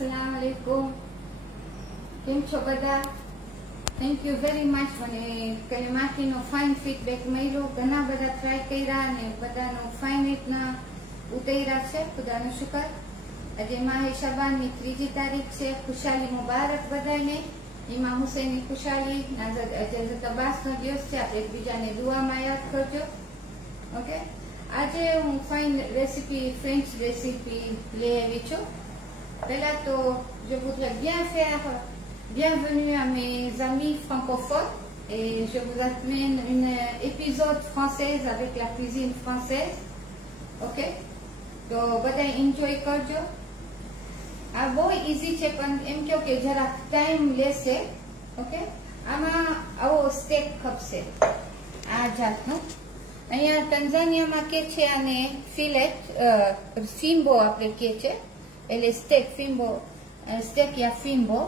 अस्सलाम वालेकुम. કેમ છો બધા? Thank you very much. મને કલેમાથીનો ફાઇન ફીડબેક મળ્યો. ઘણા બધા ટ્રાય કર્યા અને બધાનો ફાઇન રીતના ઉતર્યા છે. ખુદાનો શુકર. આજે માહે શબાનની 3જી તારીખ છે. ખુશાલી મુબારક બધાને. ઇમામ હુસૈનની ખુશાલી, નાઝર અજઝત અબ્બાસનો દિવસ છે. આપણે એકબીજાને દુઆમાં યાદ કરજો. ઓકે. આજે હું ફાઇન રેસીપી, ફ્રેન્ચ રેસીપી લઈ આવી છું. Là, je voudrais bien faire bienvenue à mes amis francophones et je vous amène un épisode française avec la cuisine française. Ok? Donc, vous allez enjoy કરજો. આ બહુ ઈઝી છે પણ એમ કહો કે જરા ટાઈમ લેશે. ઓકે? આમાં આવો સ્ટેક ખપશે આ જાતનો. અહીંયા તંઝાનિયામાં કે છે આને ફિલેટ, ફીમ્બો આપણે કે છે. Elle est steak fimbo, steak ya fimbo.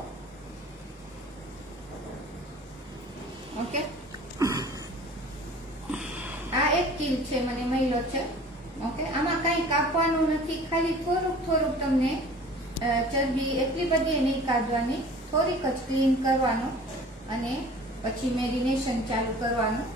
Ok. આ 1 કિલો છે મને મળ્યો છે. ઓકે. આમાં કઈ કાપવાનું નથી, ખાલી થોડુંક તમને ચરબી એટલી બધી નહીં કાઢવાની, થોડીક જ ક્લીન કરવાનું અને પછી મેરિનેશન ચાલુ કરવાનું.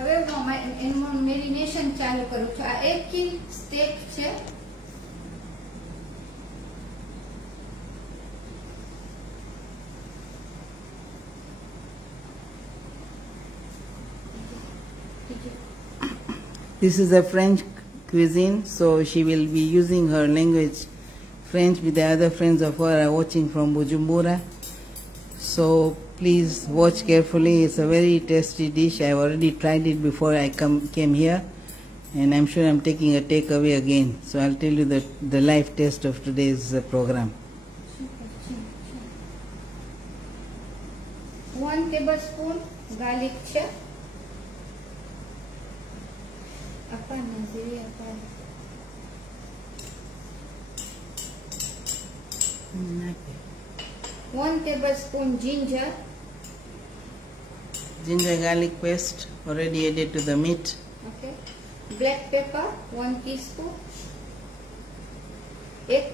હવે હું મેરિનેશન ચાલુ કરું છું. આ 1 કિલો સ્ટેક છે. This is a French cuisine, so she will be using her language French with the other friends of her are watching from Bujumbura. So please watch carefully. It's a very tasty dish. I've already tried it before I came here, and I'm sure I'm taking a takeaway again. So I'll tell you the live taste of today's program. 1 tablespoon garlic છે. apa naziri apa 1 tablespoon ginger garlic paste already added to the meat. Okay. Black pepper 1 teaspoon. 1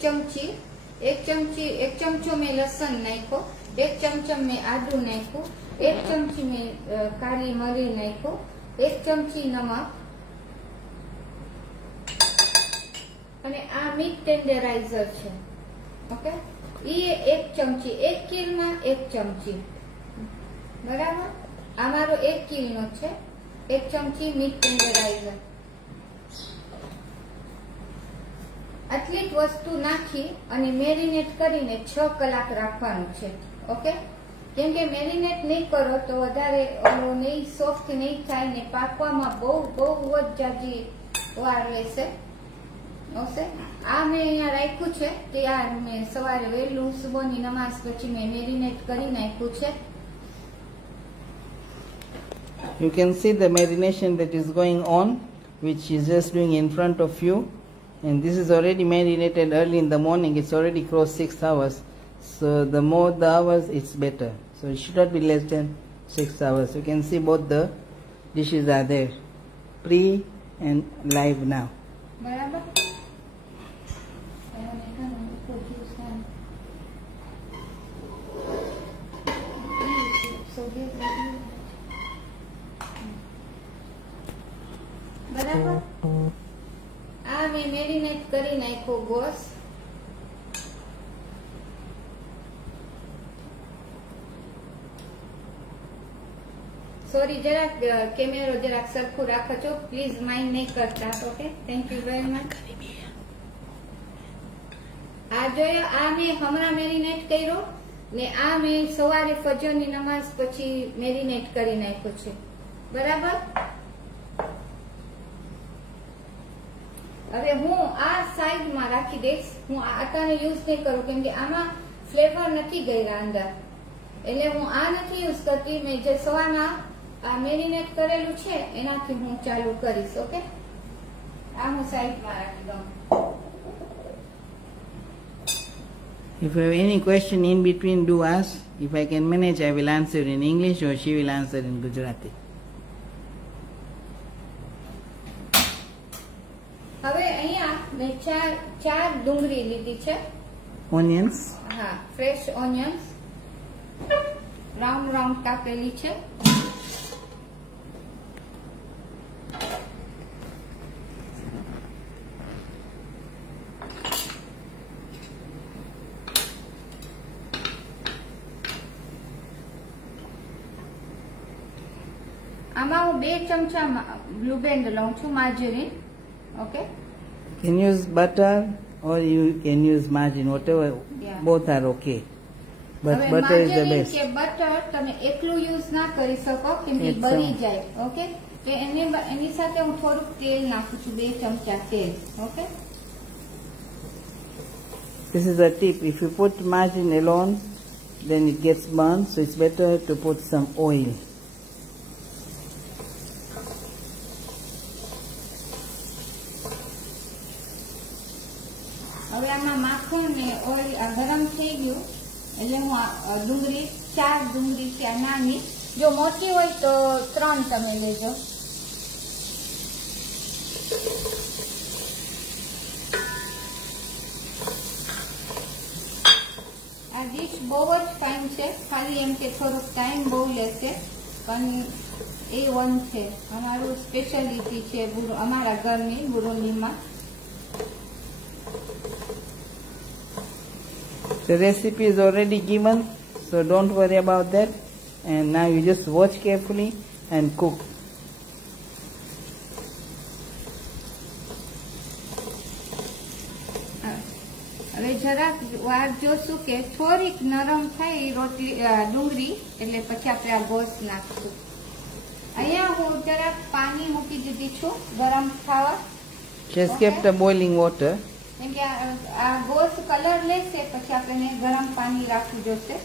चमचो में लहसुन नाखो. 1 चमचम में आदू नाखो. 1 चमची में काली मरी नाखो. 1 चमची नमक અને આ મીટ ટેન્ડરાઇઝર છે. ઓકે. એ 1 ચમચી, 1 કિલોમાં 1 ચમચી. બરાબર. આ મારો 1 કિલોનો છે. 1 ચમચી મીટ ટેન્ડરાઇઝર. આટલી જ વસ્તુ નાખી અને મેરિનેટ કરીને 6 કલાક રાખવાનું છે. ઓકે. કેમ કે મેરિનેટ નહીં કરો તો વધારે ઓલો નહીં, સોફ્ટ નહીં થાય ને પાકવામાં બહુ જ જાજી વાર લેશે. ઓકે. આ મેં અહીંયા રાખ્યું છે. તૈયાર મેં સવારે વહેલું સુબહની નમાઝ પછી મેં મેરિનેટ કરી નાખ્યું છે. You can see the marination that is going on, which is just doing in front of you. And this is already marinated early in the morning. It's already crossed 6 hours. So the more the hours, it's better. So it should not be less than 6 hours. You can see both the dishes are there, pre and live now. બરાબર. બરાબર. આ મેં મેરિનેટ કરી નાખ્યો Gauss. Sorry, જરાક કેમેરો જરાક સરખું રાખો છો. પ્લીઝ માઇન્ડ નહીં કરતા. Okay. Thank you very much. આ જોયો, આ મેં હમણાં મેરિનેટ કર્યો ને આ મેં સવારે ફજરની નમાઝ પછી મેરિનેટ કરી નાખ્યો છે. બરાબર. હવે હું આ સાઈડમાં રાખી દઈશ. હું આટાનો યુઝ નહીં કરું કેમ કે આમાં ફ્લેવર નથી ગયા અંદર, એટલે હું આ નથી યુઝ કરતી. મેં જે સવારના આ મેરિનેટ કરેલું છે એનાથી હું ચાલુ કરીશ. ઓકે. આ હું સાઈડમાં રાખી દઉં. If you have any question in between, do ask. If I can manage, I will answer in English or she will answer in Gujarati. મેં ચાર ડુંગળી લીધી છે. Onions. હા, ફ્રેશ ઓનિયન્સ રાઉન્ડ રાઉન્ડ કાપેલી છે. આમાં હું 2 ચમચા બ્લુ બેન્ડ લઉં છું, margarine. Okay, You can use butter or you can use margarine, whatever. Yeah. Both are okay. But હવે butter is the margarine best. કે બટર તમે એકલું યુઝ ના કરી શકો કેમ કે It's બળી જાય. ઓકે, તો એની સાથે હું થોડુંક તેલ નાખું છું, 2 ચમચા તેલ. Okay, This is a tip. If you put margarine alone, then it gets burned. So it's better to put some oil. હવે આમાં માખણ ને ઓઇલ ગરમ થઈ ગયું એટલે હું ડુંગળી 4 ડુંગળી છે નાની, જો મોટી હોય તો 3 તમે લેજો. આ ડીશ બહુ જ ફાઇન છે, ખાલી એમ કે થોડોક ટાઈમ બહુ લેશે પણ A1 છે, અમારું સ્પેશિયાલિટી છે અમારા ઘરની બુરુંડીમાં. The recipe is already given, so don't worry about that. And now you just watch carefully and cook. હવે જરાક વાર જોશું કે થોડીક નરમ થાય રોટલી ડુંગળી એટલે પછી આપણે આ ગોસ નાખશું. અહીંયા હું જરાક પાણી મૂકી દીધી છું ગરમ થવા. Just kept the boiling water. કેમ કે આ ગોસ કલર લેશે પછી આપણે ગરમ પાણી રાખવું જોશે.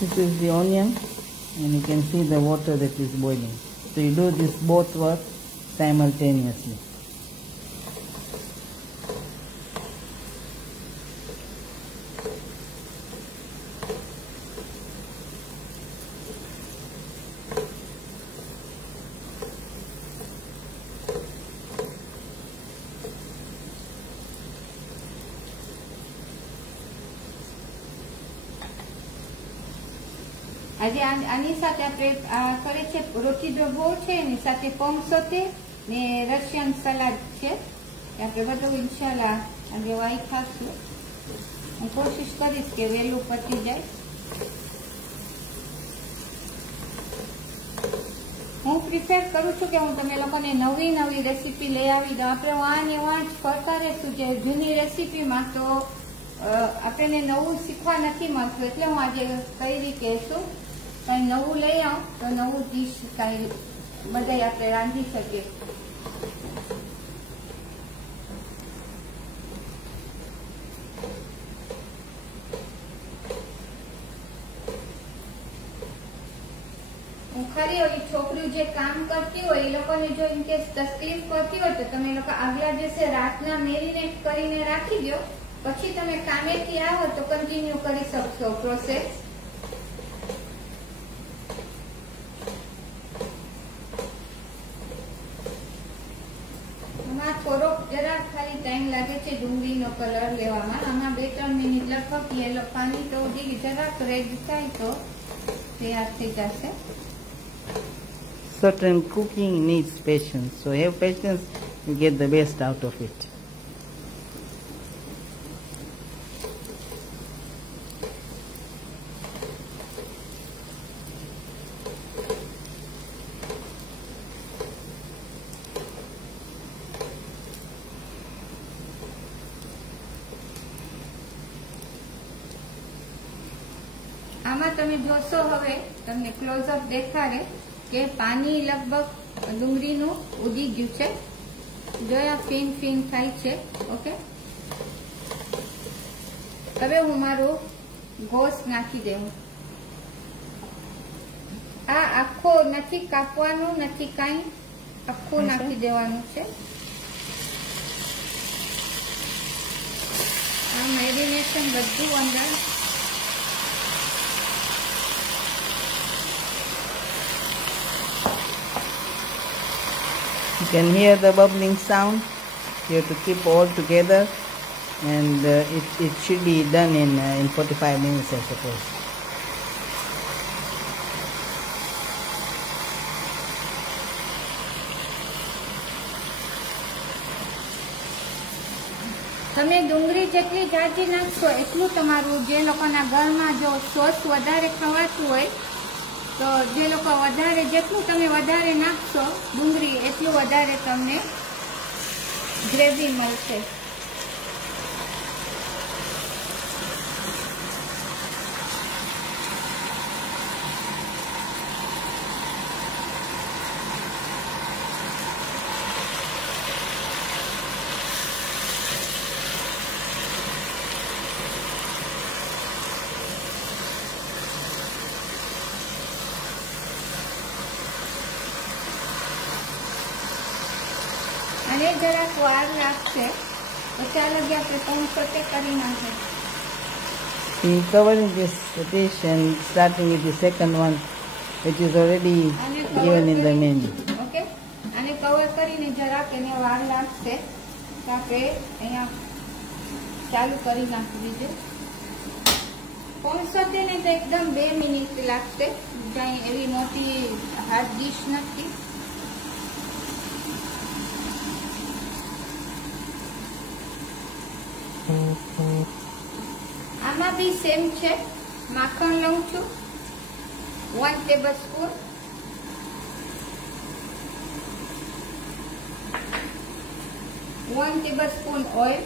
This is the onion, and you can see the water that is boiling. So you do this both work simultaneously. આજે આની સાથે આપણે કરે છે રોટી ડોબો છે, એની સાથે પોંગસોતે ને રશિયન સલાડ છે. આપણે બધું ઇન્શાલ્લાહ આજે વાઈ ખાશું. હું કોશિશ કરીશ કે વહેલું પતી જાય. હું પ્રિફેર કરું છું કે હું તમે લોકોને નવી નવી રેસીપી લઈ આવી દઉં. આપણે વાં ને વાં જ કરતા રહેશું જે જૂની રેસીપીમાં, તો આપણને નવું શીખવા નથી મળતું. એટલે હું આજે કઈ કહેશું કઈ નવું લઈ આવું તો નવું ડીશ કઈ બધા આપણે રાંધી શકીએ. હું ખરી ઓલી છોકરીઓ જે કામ કરતી હોય એ લોકોને જો ઇન કેસ તકલીફ પડતી હોય તો તમે લોકો આગલા દિવસે રાતના મેરિનેટ કરીને રાખી દો, પછી તમે કામેથી આવો તો કન્ટિન્યુ કરી શકશો પ્રોસેસ. આમાં થોડોક જરાક ખાલી ટાઈમ લાગે છે ડુંગળીનો કલર લેવામાં. આમાં 2-3 મિનિટ લગભગ યેલો પાણી તો જરાક રેડ થાય તો તૈયાર થઈ જશે. Certain cooking needs patience, so have patience, you get the best out of it. આમાં તમે જોશો હવે તમને ક્લોઝઅપ દેખાડે કે પાણી લગભગ ડુંગળીનું ઉડી ગયું છે. જોયા ફીન ફીન થાય છે. ઓકે, હવે હું મારું ગોસ નાખી દઉં. આ આખો નથી કાપવાનું, નથી કાંઈ, આખું નાખી દેવાનું છે. આ મેરિનેશન બધું અંદર You can hear the bubbling sound. You have to keep all together, and it should be done in 45 minutes, I suppose. તમે ડુંગળી જેટલી જાજી નાખશો એટલું તમારું જે લોકોના ઘરમાં જો સોસ વધારે ખવાતું હોય તો જે લોકો વધારે જેટલું તમે વધારે નાખશો ડુંગળી એટલું વધારે તમને ગ્રેવી મળશે. અને જરાક વાર લાગશે તો ચાલો આપણે પૌંસોતે કરી નાખીએ. Covering this dish and starting with the second one, which is already given in the menu. Okay, અને કવર કરીને જરાક એને વાર લાગશે તો આપણે અહીંયા ચાલુ કરી નાખી દીધું. પૌંસોતે ને તો એકદમ 2 મિનિટ લાગશે, કાંઈ એવી મોટી હાર્ડ ડીશ નથી. આમાં બી સેમ છે. માખણ લઉં છું 1 ટેબલસ્પૂન, ઓઇલ,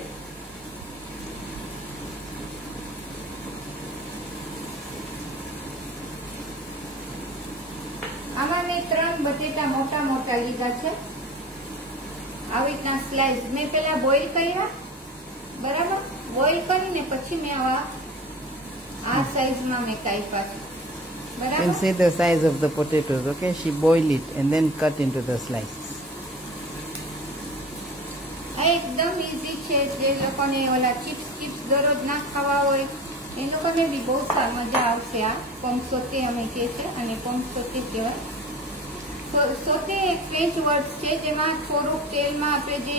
આમાં મેં 3 બટેટા મોટા મોટા લીધા છે. આવી રીતના સ્લાઇસ મેં પેલા બોઇલ કર્યા, બરાબર. બોઇલ કરીને પછી મેં આ સાઈઝમાં મેં કાપ્યા છે, You બરાબર. can see the size of the potatoes, okay? She boiled it and then cut into the slices. આ એકદમ ઈઝી છે. જે લોકોને ઓલા ચિપ્સ દરરોજ ના ખાવા હોય એ લોકોને બી બહુ મજા આવશે. આ પૌંસોતે અમે કહે છે અને પૌંસોતે કહેવાય. સોતે એક ફ્રેન્ચ વર્ડ છે જેમાં થોડુંક તેલમાં આપણે જે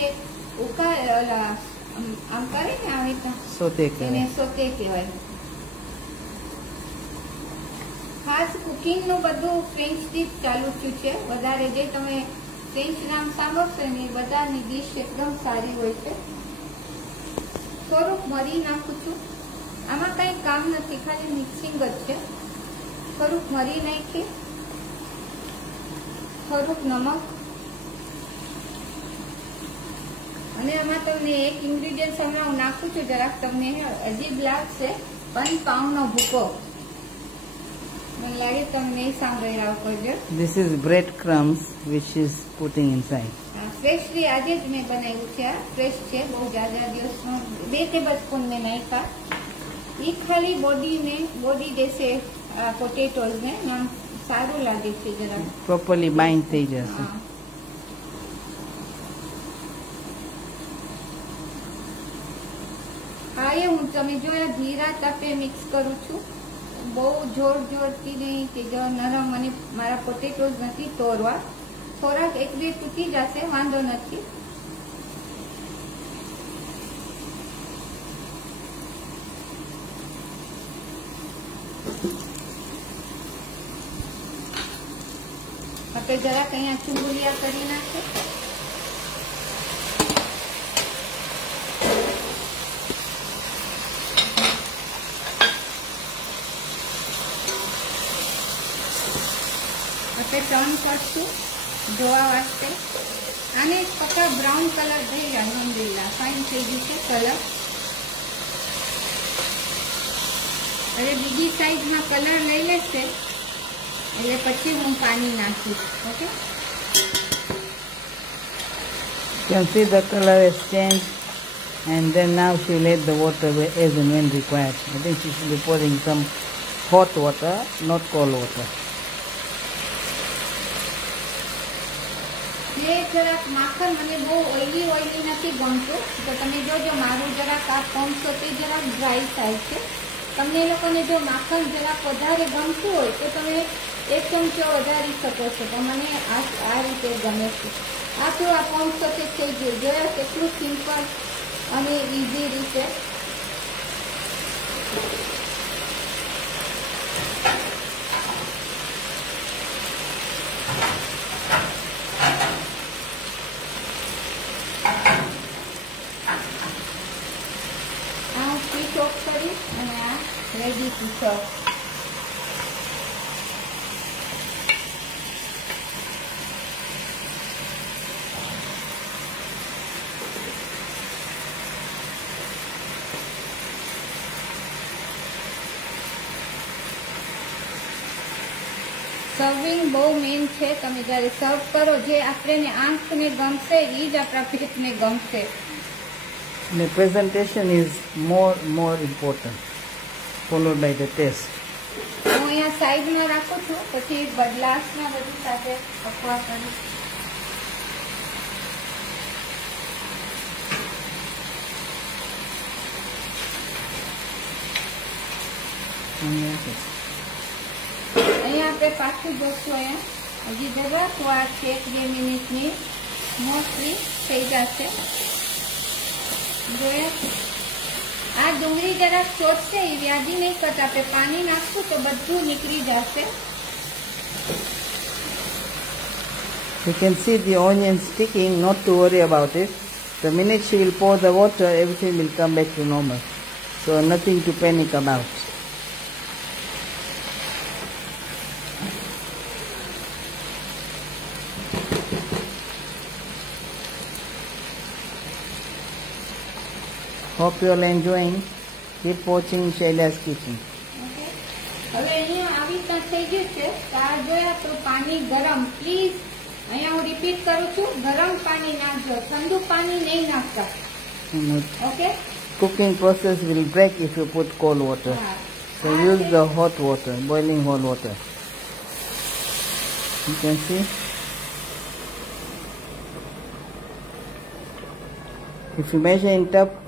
આમ કરે ને આવી રીતના Saute એને kare. સોતે કહેવાય. ખાસ કુકિંગનું બધું ફ્રેન્ચથી જ ચાલુ થયું છે. વધારે જે તમે ફ્રેન્ચ નામ સાંભળશો ને એ બધાની ડીશ એકદમ સારી હોય છે. થોડુંક મરી નાખું છું. આમાં કઈ કામ નથી, ખાલી મિક્સિંગ જ છે. થોડુંક મરી નાખી, થોડુંક નમક, અને આમાં તમને એક ઇન્ગ્રીડિયન્ટ હમણાં હું નાખું છું, જરાક તમને અજીબ લાગશે, 1 પાઉન્ડનો ભૂકો. મને લાગે તમે નહીં સાંભળી આવું કરજો. This is bread crumbs which is putting inside. ફ્રેશલી આજે જ મેં બનાવ્યું છે. આ ફ્રેશ છે, બહુ જાજા દિવસનો. 2 ટેબલસ્પૂન મેં નાખ્યા. એ ખાલી બોડી દેશે પોટેટોઝ ને સારું લાગે છે જરા. Properly bind થઈ જશે. હા, એ હું તમે જોયા ધીરા તાપે મિક્સ કરું છું. બહુ જોરથી નહીં કે જો નરમ, અને મારા પોટેટોઝ નથી તોરવા. થોડાક 1-2 તૂટી જશે, વાંધો નથી. આપણે જરાક અહીંયા ચુંબુલિયા કરી નાખે. આપણે ટર્ન કરશું જોવા વાસ્તે. આને પક્કા બ્રાઉન કલર થઈ જાય. અલહમદુલિલ્લાહ ફાઇન થઈ ગયું છે કલર. હવે બીજી સાઈઝમાં કલર લઈ લેશે એટલે પછી હું પાણી નાખીશ. Okay, You can see the color has changed, and then now she will add the water as and when required. I think she should be pouring some hot water, not cold water. જે જરાક માખણ મને બહુ ઓઈલી નથી ગમતું, તો તમે જોજો મારું જરાક આ 500 જરાક ડ્રાય થાય છે. તમને એ લોકોને જો માખણ જરાક વધારે ગમતું હોય તો તમે 1 ચમચો વધારી શકો છો, પણ મને આ રીતે ગમે છે. આખું આ 500 થઈ ગયું. જોયા કેટલું સિમ્પલ અને ઇઝી રીતે. સ્વીચ ઓફ કરી અને આ રેડી ટુ સર્વ. સર્વિંગ બહુ મેઇન છે. તમે જ્યારે સર્વ કરો, જે આપણને આંખને ગમશે એ જ આપણા પેટને ગમશે. The presentation is more important, followed by the taste. હું અહીંયા સાઈડમાં રાખું છું, પછી ગ્લાસના બધું સાથે પકવા કરીશ. અહીંયા આપણે પાછું જોશું. અહીંયા હજી જરાક વાર છે, 1-2 મિનિટની મોસ્ટલી થઈ જશે. જોયા આ ડુંગળી જરાક ચોટશે, એ વ્યાજી નહીં કરતા. આપણે પાણી નાખશું તો બધું નીકળી જશે. You can see the onion sticking, not to worry about it. The minute she will pour the water, everything will come back to normal. So nothing to panic about. Hope you all enjoying. Keep watching Shaila's Kitchen. હવે અહીંયા આવી રીતના થઈ ગયું છે. આ જોયા તો પાણી ગરમ. પ્લીઝ અહીંયા હું રિપીટ કરું છું, ગરમ પાણી નાખજો, ઠંડુ પાણી નહીં નાખતા. Okay. Cooking process will break if you put cold water. So use the hot water, boiling hot water. You can see. If you measure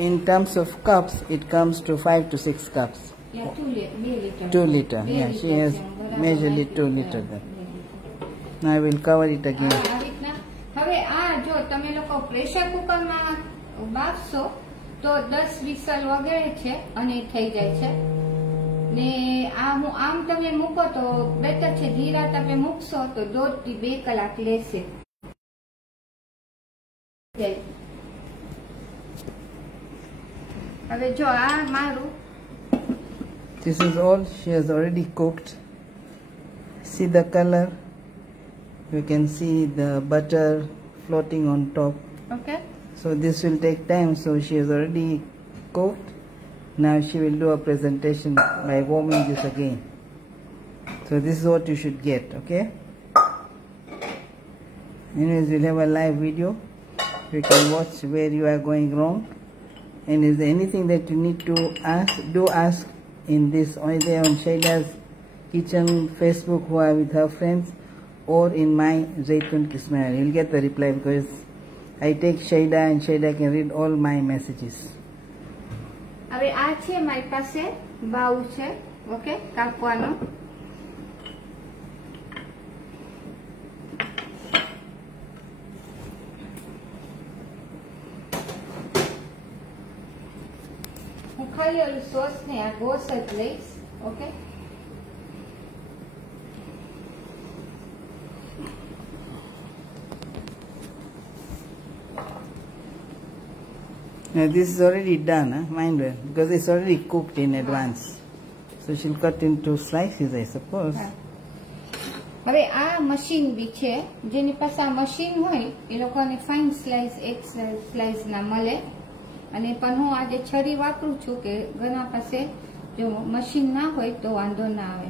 in terms of cups, it comes to 5 to 6 cups. Yeah, 2 liter. 2 liter. Yeah, she has measured it 2 liter. Now I will cover it again. આ રીતના. હવે આ જો તમે લોકો પ્રેશર કુકરમાં બાફશો તો 10 વિસલ વગેરે છે અને થઈ જાય છે. ને આમ તમે મૂકો તો બેટર છે. ધીરા તમે મૂકશો તો 1.5 થી 2 કલાક લેશે. હવે જો આ મારું. This is all she has already cooked. See the color. You can see the butter floating on top. Okay. So this will take time. So she has already cooked. Now she will do a presentation by warming this again. So this is what you should get. Okay. Anyways, we'll have a live video. You can watch where you are going wrong. And is there anything that you need to ask, do ask in this, either on Shaila's Kitchen Facebook, who are with her friends, or in my Zaitun Kismail. You'll get the reply because I take Shaila and Shaila can read all my messages. હવે આ છે મારી પાસે બાઉલ છે. ઓકે, કાપવાનો. હું ખાલી ઓલું સોસ ને આ ગોસ જ લઈશ. Okay. Now this is already done, mind well, because it's already cooked in advance. So she'll cut into slices, I suppose. હવે આ મશીન બી છે. જેની પાસે આ મશીન હોય એ લોકોને ફાઇન સ્લાઇસ એક સ્લાઇસ ના મળે. અને પણ હું આજે છરી વાપરું છું કે ઘણા પાસે જો મશીન ના હોય તો વાંધો ના આવે.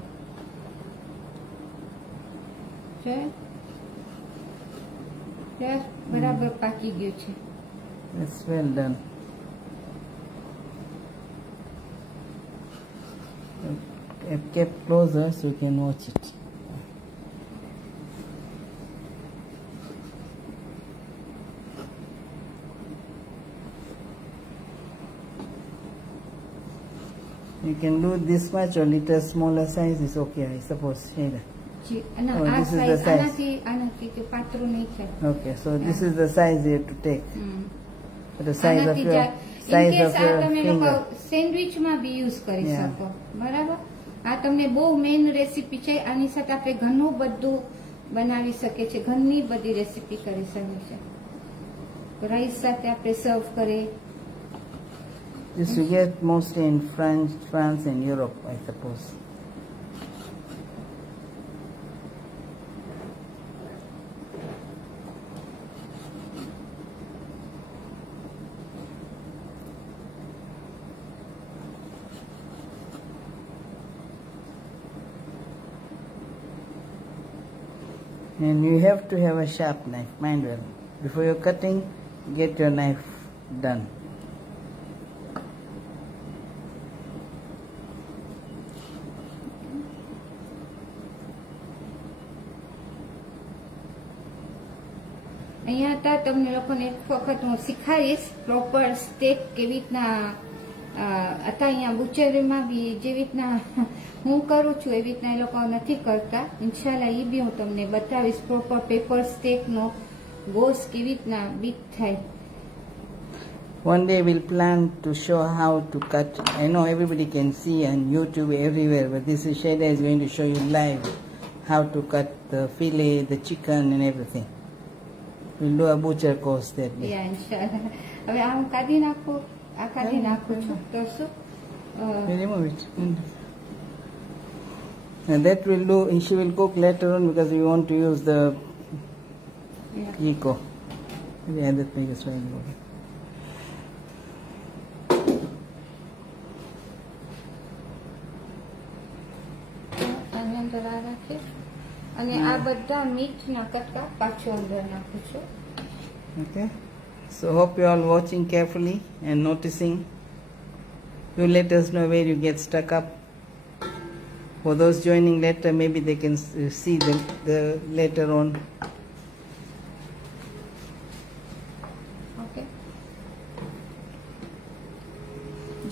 બરાબર પાકી ગયું છે. That's well done. I've kept closer so you can watch it. You can do this much or little smaller size is okay, I suppose. Shaida. ના, Oh, આ this is the size size. આનાથી તે પાતળું નહીં થાય. Okay, so this is the size you have to take. The size of આનાથી your જાય. In size case of આ your તમે finger. લોકો સેન્ડવિચમાં બી યુઝ કરી Yeah. શકો. બરાબર? આ તમને બહુ મેઇન રેસીપી છે. આની સાથે આપણે ઘણું બધું બનાવી શકીએ છીએ. ઘણી બધી રેસીપી કરી શકીએ છીએ. રાઈસ સાથે આપણે સર્વ કરીએ. This you get mostly in France and Europe, I suppose. And you have to have a sharp knife, mind well. Before you're cutting, get your knife done. અહીંયા હતા તમને લોકોને એક વખત હું શીખાડીશ પ્રોપર સ્ટેક કેવી રીતના હતા અહીંયા બુચરીમાં બી જેવી રીતના હું કરું છું એવી રીતના એ લોકો નથી કરતા. ઇન્શાલ્લાહ એ બી હું તમને બતાવીશ પ્રોપર પેપર સ્ટેકનો ગોશ કેવી રીતના બીટ થાય. One day we'll plan to show how to cut. I know everybody can see on YouTube everywhere, but this is Shaida is going to show you live how to cut the fillet, the chicken and everything. We'll do a butcher course that day. યા ઇન્શાલ્લાહ. હવે આ હું કાઢી નાખું, આ કાઢી નાખું છું તો શું We remove it. And that will do, and she will cook later on because we want to use the eco. Maybe add that make a swag over. આની અંદર આ રાખીશ અને આ બધા મીઠના કટકા પાછું અંદર નાખું છું. Okay. So hope you all watching carefully and noticing. You let us know where you get stuck up. For those joining later, maybe they can see the later on. Okay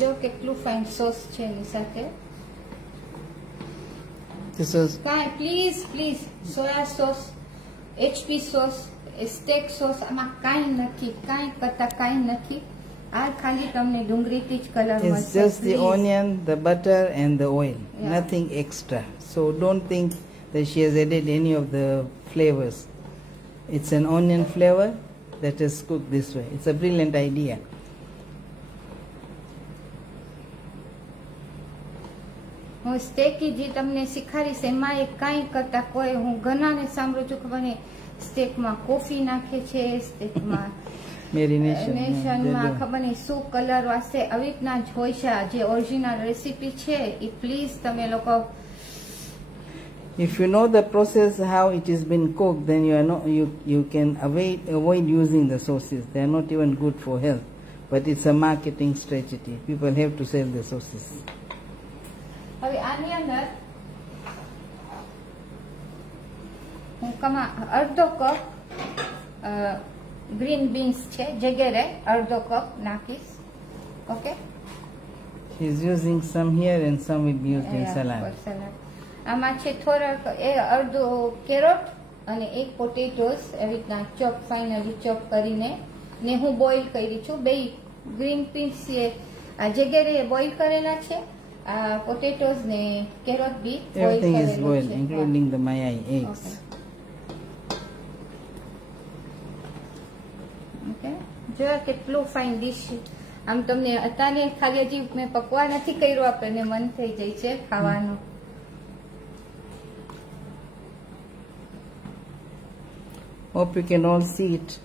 જો કેટલું ફાઇન સોસ છે એની સાથે. This was કાંઈ please please soya sauce, HP sauce, stack sauce આમાં કાંઈ નથી, કાંઈ કરતા કાંઈ નથી. આ ખાલી તમને ડુંગળીથી જ કલર it's મળશે. just the please. onion, the butter and the oil. Yeah. Nothing extra. So don't think that she has added any of the flavors. It's an onion flavor that is cooked this way. It's a brilliant idea. હું સ્ટેકી જે તમને શીખાડીશ એમાં એ કાંઈ કરતા કોઈ હું ઘણાને સાંભળું છું કે મને સ્ટેકમાં કોફી નાખે છે, સ્ટેકમાં Marination. મેરિનેશનમાં ખબર નહીં શું કલર વાસ્તે આવી રીતના જ હોય છે. આ જે ઓરિજિનલ રેસીપી છે એ પ્લીઝ તમે લોકો If you know the process how it has been cooked, then you are not, you can avoid using the sauces. They are not even good for health, but it's a marketing strategy. People have to sell the sauces. હવે આની અંદર હું અડધો cup green beans છે જગેરે અડધો કપ નાખીશ. Okay She's using some here and some will be used in salad. આમાં છે થોડા અડધો કેરોટ અને એક પોટેટોસ એવી રીતના ચોપ ફાઇનલી ચોપ કરીને ને હું બોઇલ કરી છું. બે ગ્રીન પીસ છે આ જગેરે બોઇલ કરેલા છે. આ પોટેટોસ ને કેરોટ બી બોઇલ Everything is કરેલું boiled, છે. including the mayai eggs. Okay જો કેટલું ફાઇન ડીશ. આમ તમને અત્યારે ખાલી હજી મેં પકવા નથી કર્યું, આપણને મન થઈ જાય છે ખાવાનું. Hope you can all see it.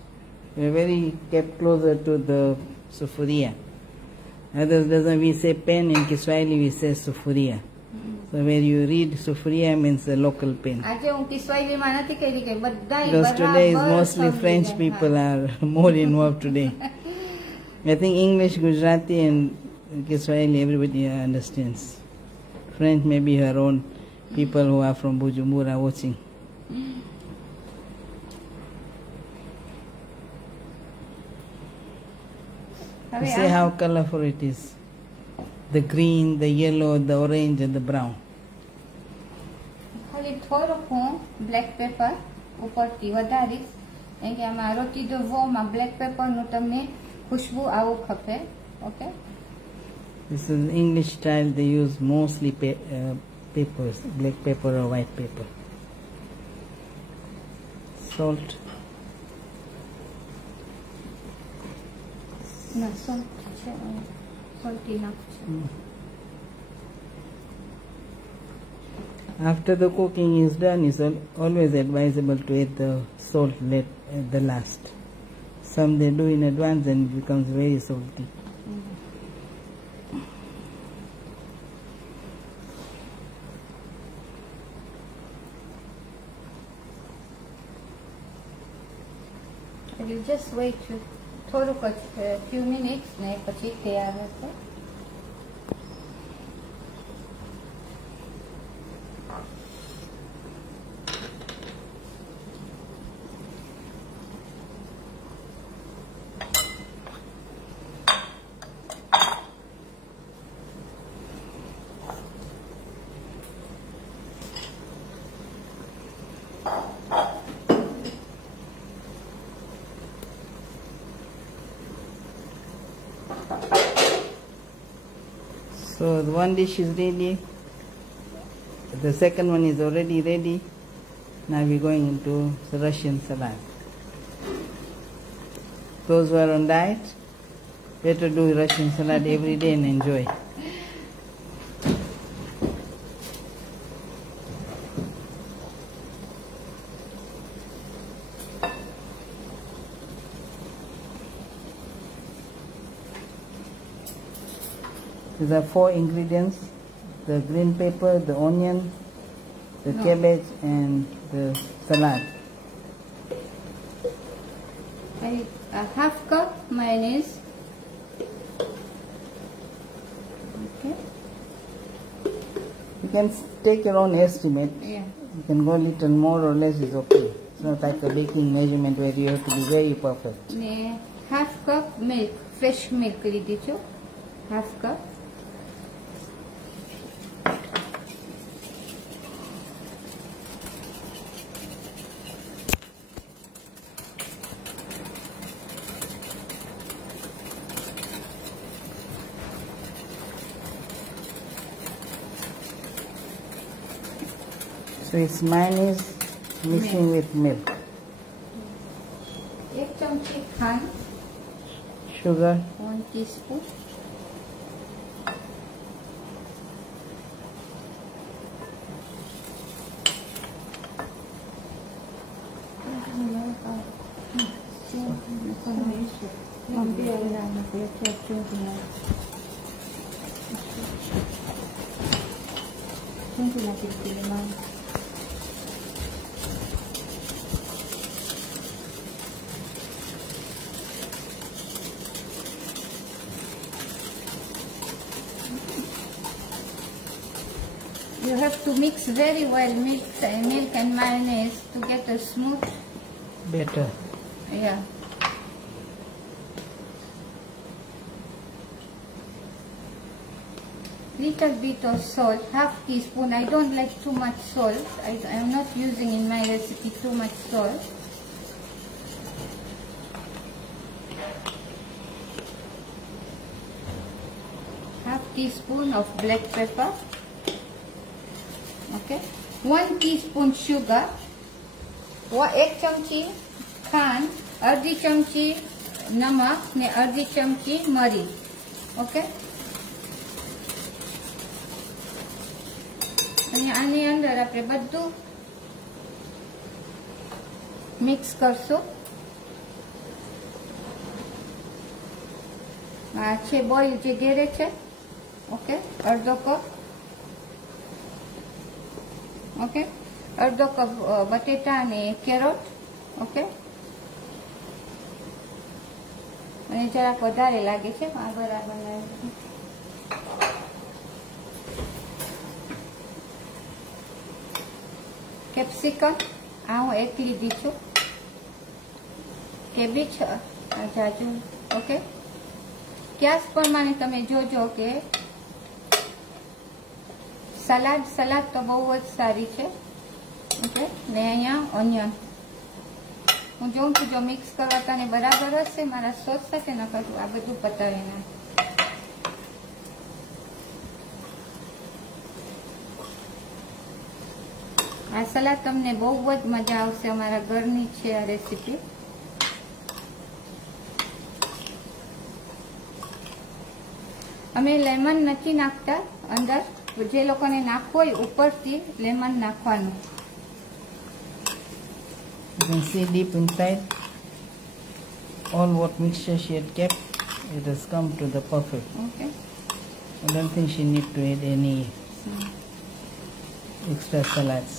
We're very kept closer to the sufuria. Others doesn't we say pen, in Kiswahili we say sufuria. So where you read sufuria means the local pen. આજે હું કિસ્વાહીમાં નથી કરી કે બધા Because today is mostly French people are more involved today. I think English, Gujarati and Kiswahili everybody understands. French maybe her own people who are from Bujumbura watching. See how colorful it is. the green, the yellow, the orange and the brown. ખાલી થોડુંક હું black paper ઉપરથી વધારીશ કેમ કે આમાં રોટી દો વોમાં બ્લેક પેપરનું તમને ખુશ્બુ આવું ખપે. Okay, This is English style. They use mostly papers, black pepper or white pepper. Salt. ના સોલ્ટ છે, સોલ્ટી નાખશે. After the cooking is done, it's always advisable to add the salt at the last. Some they do in advance and it becomes very salty. You just wait થોડુંક few minutes ને પછી તૈયાર હશે. So the one dish is ready. The second one is already ready. Now we're going into the Russian salad. Those who are on diet, better do Russian salad every day and enjoy. These are 4 ingredients: the green pepper, the onion, the cabbage and the salad. A half cup mayonnaise. Okay. You can take your own estimate. Yeah. You can go a little more or less, is okay. It's not like a baking measurement where you have to be very perfect. ને half cup milk, fresh milk લીધી છું, half cup. So it's mayonnaise mixing with milk. 1 ચમચી ખાંડ, Sugar, 1 teaspoon. You have to mix very well milk and mayonnaise to get a smooth. better. Yeah. Little bit of salt, half teaspoon. I don't like too much salt. I am not using in my recipe too much salt. Half teaspoon of black pepper. Okay. 1 teaspoon sugar. 1 ચમચી ખાંડ, 1/2 ચમચી નમક ને 1/2 ચમચી મરી. ઓકે. અને આની અંદર આપણે બધું મિક્સ કરશું. આ છે બોઇલ જે ઘેરે છે. ઓકે, 1/2 કપ. ઓકે, 1/2 કપ બટેટા અને કેરોટ. ઓકે, અને જરાક વધારે લાગે છે, આ બરાબર લાગે. કેપ્સિકમ આ હું 1 લીધી છું. કેબેજ જાજુ. ઓકે, ગેસ પ્રમાણે તમે જોજો કે સલાડ તો બહુ જ સારી છે. ઓકે, ને અહીંયા ઓનિયન હું જોઉં છું, જો મિક્સ કરવા તને બરાબર હશે મારા સોસ સાથે ન કરું આ બધું પતાવી નાખ. આ સલાડ તમને બહુ જ મજા આવશે. અમારા ઘરની છે આ રેસીપી. અમે લેમન નથી નાખતા અંદર. જે લોકોને નાખવું હોય ઉપરથી લેમન નાખવાનું. You can see deep inside all what mixture she had kept. It has come to the perfect. Okay. I don't think she need to add any extra salads.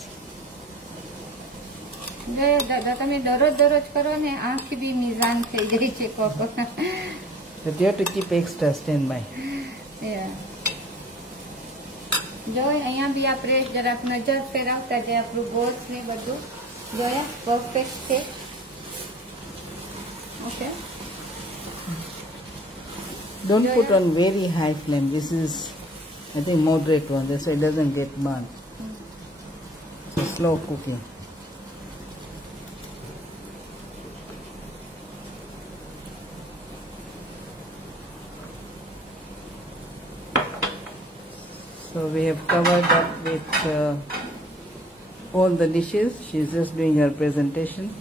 દાદા તમે દરરોજ કરો ને આંખ બી મિજાન થઈ ગઈ છે cocoa. But you have to keep extra standby. જો અહીંયા બી આપણે જરાક નજર ફેરવતા જાય આપણું ગોળ ને બધું જોયા પરફેક્ટ છે. Okay, Don't put on very high flame. This is, I think, moderate one. That's why it doesn't get burnt. So slow cooking. So we have covered up with all the dishes. She's just doing her presentation.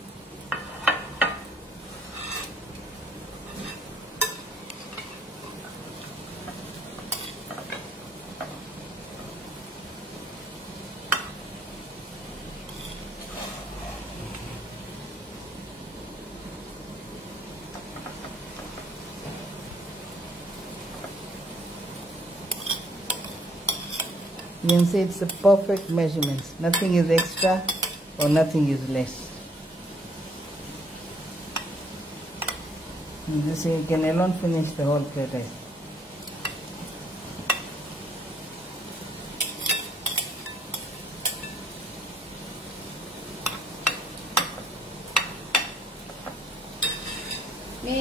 You can see it's the perfect measurements. Nothing is extra or nothing is less. And this you can alone finish the whole plate.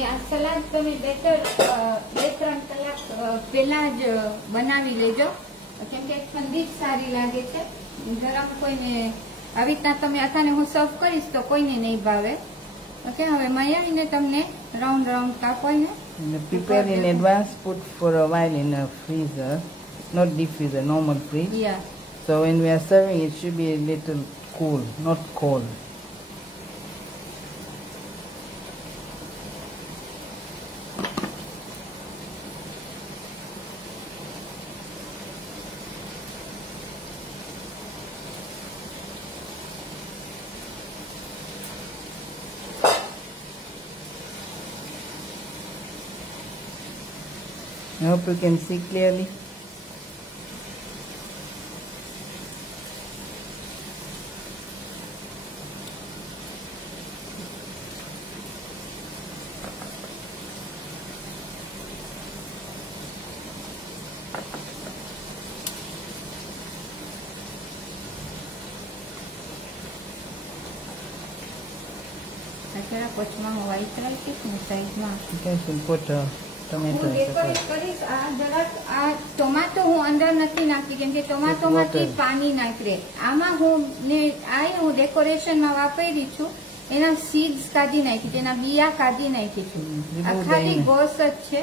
આ સલાડ તમે બે ત્રણ કલાક પહેલા જ બનાવી લેજો, કેમ કે ઠંડી જ સારી લાગે છે. જરાક કોઈને આવી રીતના તમે અથાને હું સર્વ કરીશ તો કોઈને નહીં ભાવે. ઓકે, હવે મયાવીને તમને રાઉન્ડ કાપવાને prepare in advance, put for a while in a freezer, not deep freezer, normal fridge. Yeah. So when we are serving, it should be a little cool, not cold. I hope you can see clearly. અત્યારે પચમાં હું વાઈટ રાખીશ ને સાઈડમાં Okay, so put tomato. હું ડેકોરેટ કરીશ. આ જરાક આ ટોમાટો હું અંદર નથી નાખતી કેમ કે ટોમાટોમાંથી પાણી નાખી. આમાં હું ડેકોરેશનમાં વાપરી છું. એના સીડ્સ કાઢી નાખી, એના બિયા કાઢી નાખી છું. આ ખાલી ગોસ જ છે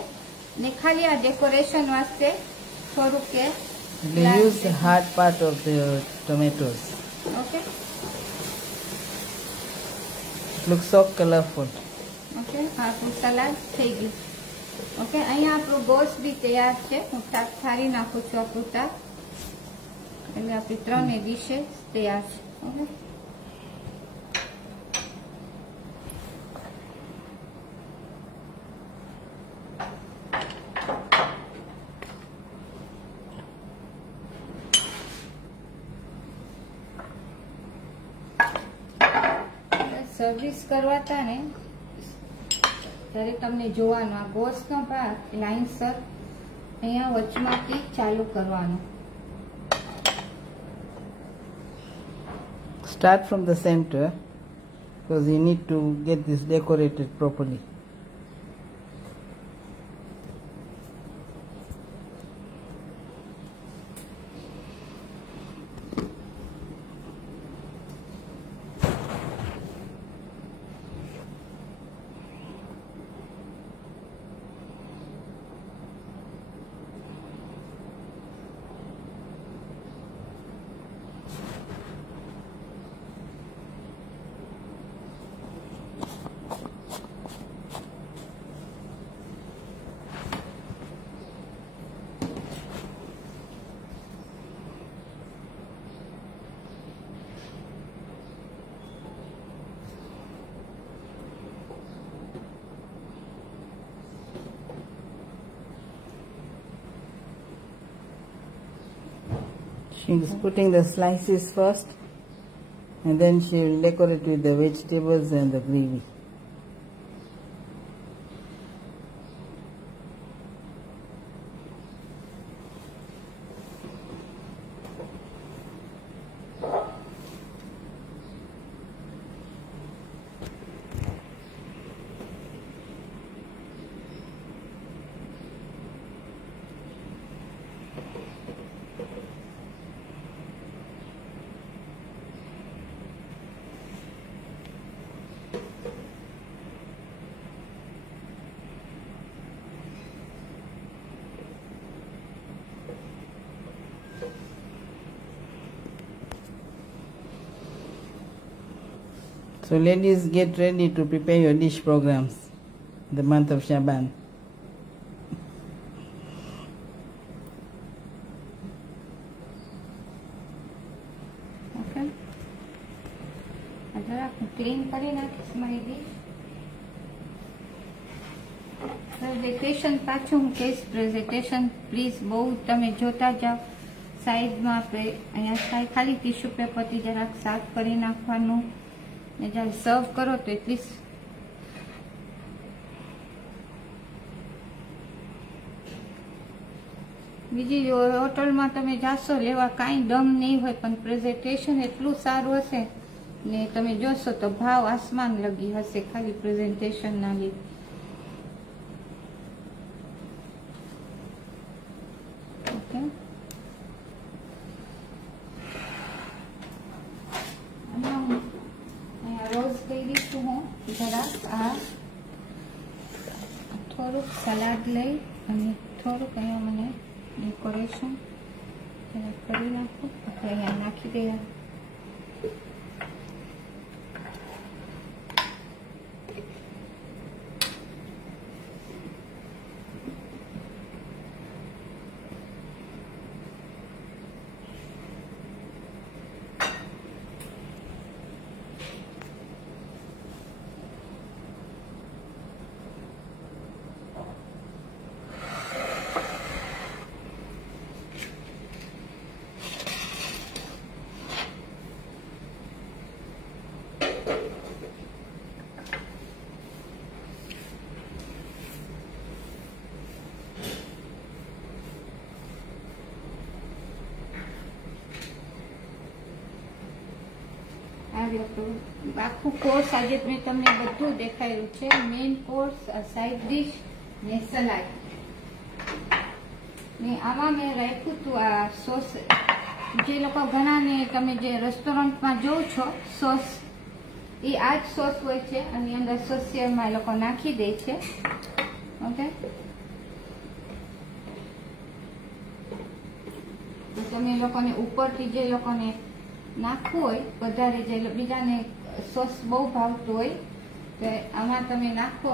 ને ખાલી આ ડેકોરેશન વાસ્તે થોડુંક કે They use the hard part of the tomatoes. Okay It looks so colorful. Okay, આપણું સલાડ થઈ ગયું. ઓકે, અહીંયા આપણું ગોસ બી તૈયાર છે. હું શાક થાળી નાખું છું આપણું શાક, એટલે આપણી ત્રણે ડીશે તૈયાર છે. ઓકે, સર્વિસ કરવા હતા ને ત્યારે તમને જોવાનું આ ગોસનો ભાગ લાઈનસર અહીંયા વચમાંથી ચાલુ કરવાનો. Start from the center because you need to get this decorated properly. She's putting the slices first, and then she'll decorate with the vegetables and the gravy. So ladies, get ready to prepare your dish programs the month of Shaban. Okay. Now clean કરી નાખીશ મારી dish. Presentation પાછું હું કહીશ, presentation please બહુ તમે જોતા જાઓ. સાઈડમાં આપણે અહીંયા ખાલી ટીશ્યુ પેપરથી જરાક સાફ કરી નાખવાનું ને જ્યારે સર્વ કરો તો એટલીસ્ટ બીજી હોટલમાં તમે જાશો લેવા કાંઈ દમ નહીં હોય, પણ પ્રેઝન્ટેશન એટલું સારું હશે ને તમે જોશો તો ભાવ આસમાન લગી હશે ખાલી પ્રેઝન્ટેશનના લીધે. ઓકે, રોઝ કહી દઈશું હું જરાક આ થોડુંક સલાડ લઈ અને થોડુંક અહીંયા મને ડેકોરેશન જરાક કરી નાખું. આપણે અહીંયા નાખી દઈએ. આખું કોર્સ આજે મેં તમને બધું દેખાડ્યું છે. મેઇન કોર્સ, સાઈડ ડીશ ને સલાડ ને આમાં મેં રાખ્યું હતું આ સોસ. જે લોકો ઘણાને તમે જે રેસ્ટોરન્ટમાં જોવો છો સોસ, એ આ જ સોસ હોય છે અને અંદર સોસિયલમાં એ લોકો નાખી દે છે. ઓકે, તો તમે લોકોને ઉપરથી જે લોકોને નાખવું હોય વધારે, જે બીજાને સોસ બહુ ભાવતું હોય તો આમાં તમે નાખો.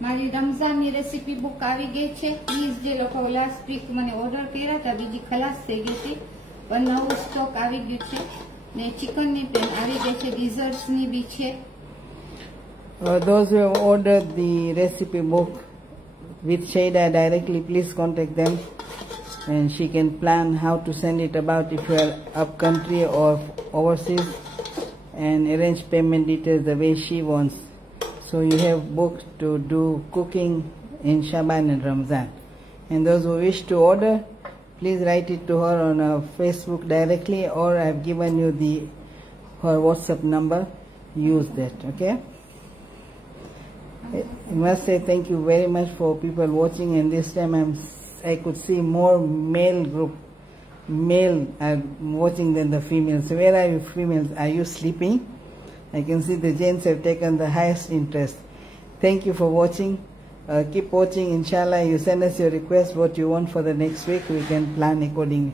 મારી રમઝાનની રેસીપી બુક આવી ગઈ છે. પ્લીઝ જે લોકો લાસ્ટ વીક મને ઓર્ડર કર્યા હતા, બીજી ખલાસ થઈ ગઈ હતી, પણ નવું સ્ટોક આવી ગયું છે ને ચિકનની પેન આવી ગઈ છે, ડિઝર્ટ્સની બી છે. Those who have ordered the recipe book with Shada directly, please contact them and she can plan how to send it about if you are up country or overseas and arrange payment details the way she wants. So you have booked to do cooking in Shaban and Ramzan. And those who wish to order, please write it to her on her Facebook directly, or I have given you her WhatsApp number. Use that, okay? I must say thank you very much for people watching, and this time I could see more male are watching than the females. So where are you females? Are you sleeping? I can see the gents have taken the highest interest. Thank you for watching. Keep watching. Inshallah, you send us your request, what you want for the next week. We can plan accordingly.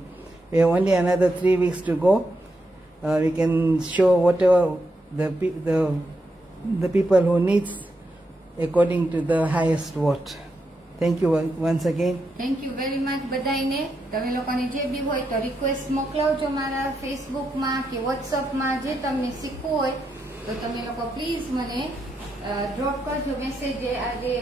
We have only another 3 weeks to go. We can show whatever the people who needs according to the highest what. Thank you once again. Thank you very much બધાને. તમે લોકોને જે બી હોય તો રિક્વેસ્ટ મોકલાવજો મારા ફેસબુકમાં કે વોટ્સઅપમાં. જે તમને શીખવું હોય તો તમે લોકો પ્લીઝ મને ડ્રોપ કરજો મેસેજ. આજે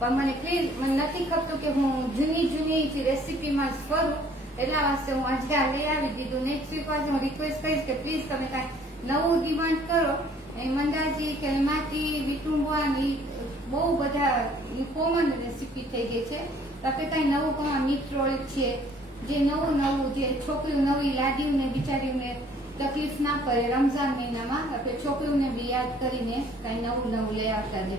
પણ મને પ્લીઝ મને નથી ખપતું કે હું જૂની રેસીપીમાં જ ફરું, એટલા વાસ્તે હું આજે આ લઈ આવી દીધું. નેક્સ્ટ વીક વાસ્તે હું રિક્વેસ્ટ કરીશ કે પ્લીઝ તમે કાંઈ નવું ડિમાન્ડ કરો. મંદાજી કેલમાટી વિટુંબવાની બહુ બધા કોમન રેસીપી થઈ ગઈ છે. આપણે કઈ નવું પણ મિક્સ રોલ છે, જે નવું જે છોકરીઓ નવી લાડીઓને બિચારીઓને તકલીફ ના પડે રમઝાન મહિનામાં, આપણે છોકરીઓને બી યાદ કરીને કઈ નવું લઈ આવતા દે.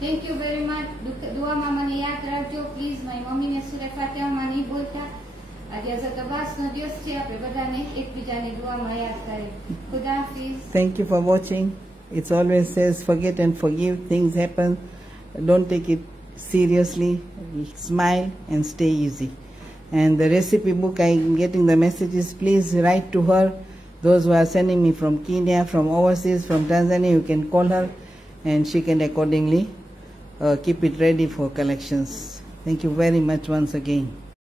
Thank you very much. દુઆમાં મને યાદ રાખજો પ્લીઝ. મારી મમ્મીને સૂરે ફાતિહામાં નહીં ભૂલતા. આજે હઝરત અબ્બાસનો દિવસ છે, આપણે બધાને એકબીજાની દુઆમાં યાદ કરીએ. ખુદા Hafiz. Thank you for watching. It always says forget and forgive. Things happen. Don't take it seriously. Smile and stay easy. And the recipe book, I'm getting the messages. Please write to her. Those who are sending me from Kenya, from overseas, from Tanzania, you can call her and she can accordingly keep it ready for collections. Thank you very much once again.